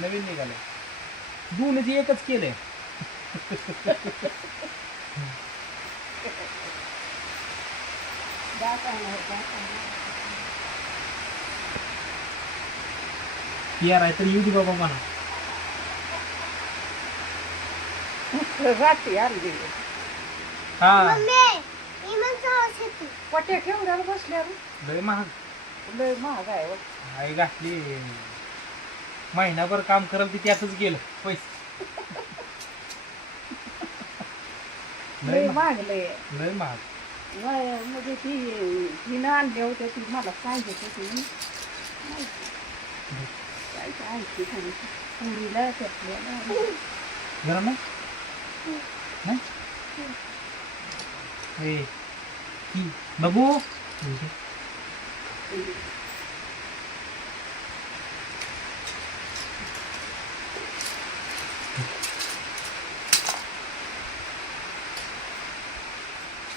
नवीन निघाले दोन्हीची एकच केलंय. यार आहे तर येऊ दे बाबा म्हणा. रात्री आणली हा पट्या केवढ्याला बसल्या लय महाग लय महाग आहे बघ. आई घातली. महिनाभर काम करल ती त्यातच गेलं पैसे. लय महाग लय लय महाग. म्हणजे ती हिनं आणल्या होत्या ती मला सांगत होती काय आणखी पुरीला त्यातल्या गरम नाही नाही? ए, की बघू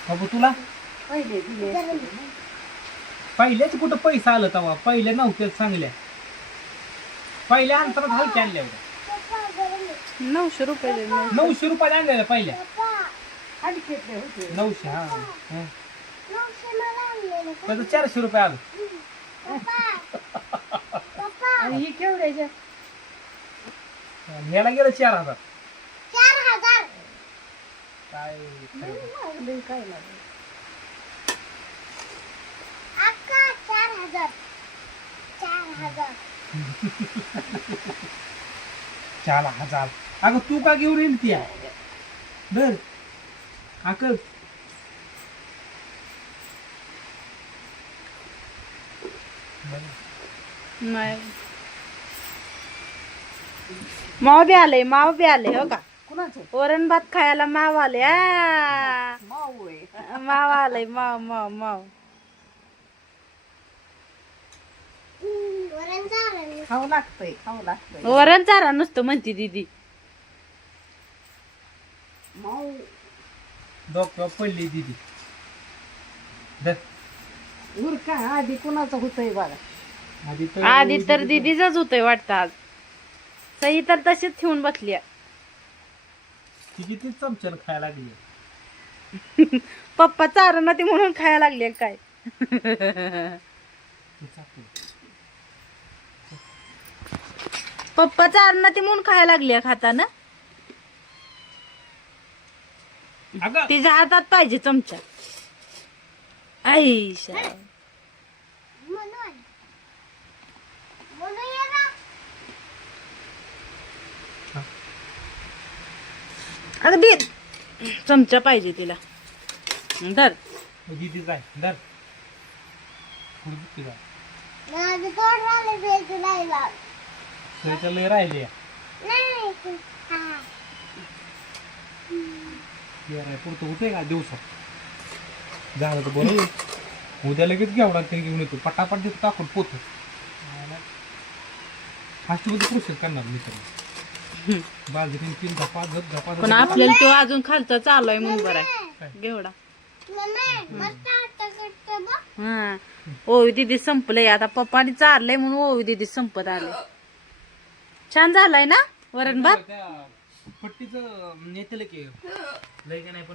बाबू तुला पहिले दिले पहिल्याच कुठं पैसा आलं तेव्हा पहिल्या नव्हत्याच चांगल्या. पहिल्या अंतरात हलक्या आणल्या होत्या. 900 रुपये 900 रुपयाला आणलेल्या पहिल्या. खाली घेतले होते 900 हा हं. त्याचं 400 रुपये आलं. आणि ही केवढ्याच्या याला गेलं 4000. काय लय काय लागलं 4000. अगं तू का घेऊन येईल ती बर अकल नाही माव बी आले हो का. कुणाचं वरण भात खायला माव आले. आ, माऊ आहे माव आले माव माव माव. खाऊ लागतंय वरण चारा नुसतं म्हणते दीदी. माऊ डोक्यावर पडली दिदी. धर. उरका आधी कुणाचं होतंय बघा. आधी तर दीदीच होतंय वाटतं आज. सई तर तशीच ठेवून बसली. ती किती चमच्यानं खायला लागली. पप्पा चारण ती म्हणून खायला लागली काय. पप्पा चारण ती म्हणून खायला लागली खाताना. अगं तिच्या हातात पाहिजे चमचा. आईशा अगं दे चमचा पाहिजे तिला. धर दिदी जाय धर. कुठं लय राहिले. पुरतं होतंय का दिवसात झालं तर बरोबर. उद्या लगेच घ्यावं ते घेऊन येतो पटापट देतो टाकून पोत. फास्ट मध्ये प्रोसेस करणार मी तर. बाजरी 3 धपा धपा पण आपल्याला तो अजून खालचा चालू आहे म्हणून बरं आहे घेवडा. हा ओवी दीदी संपलंय आता. पप्पानी चारलंय म्हणून ओवी दीदी संपत आले. छान झालाय ना वरण भात. पट्टीच नेतेलं की लय का नाही पण